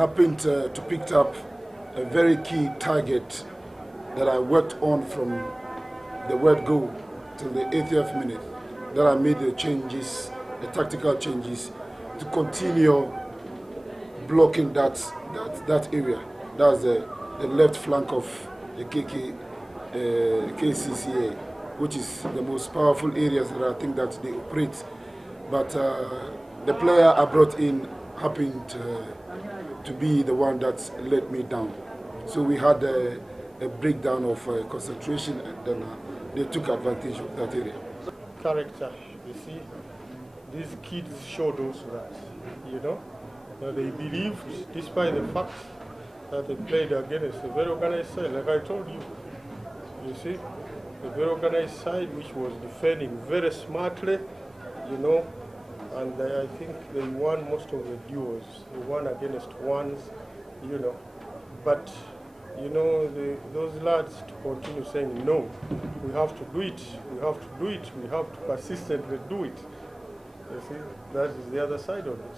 happened to pick up a very key target that I worked on from the word go till the 80th minute. That I made the changes, the tactical changes, to continue blocking that area. That's the left flank of the KCCA, which is the most powerful areas that I think that they operate. But the player I brought in happened to be the one that let me down. So we had a breakdown of concentration, and then they took advantage of that area. Character, you see, these kids showed us that, you know, they believed, despite the fact that they played against a very organized side, like I told you. You see, a very organized side which was defending very smartly, you know, and I think they won most of the duels. They won against ones, you know, but you know, those lads to continue saying, no, we have to do it, we have to do it, we have to persistently do it. You see, that is the other side of it.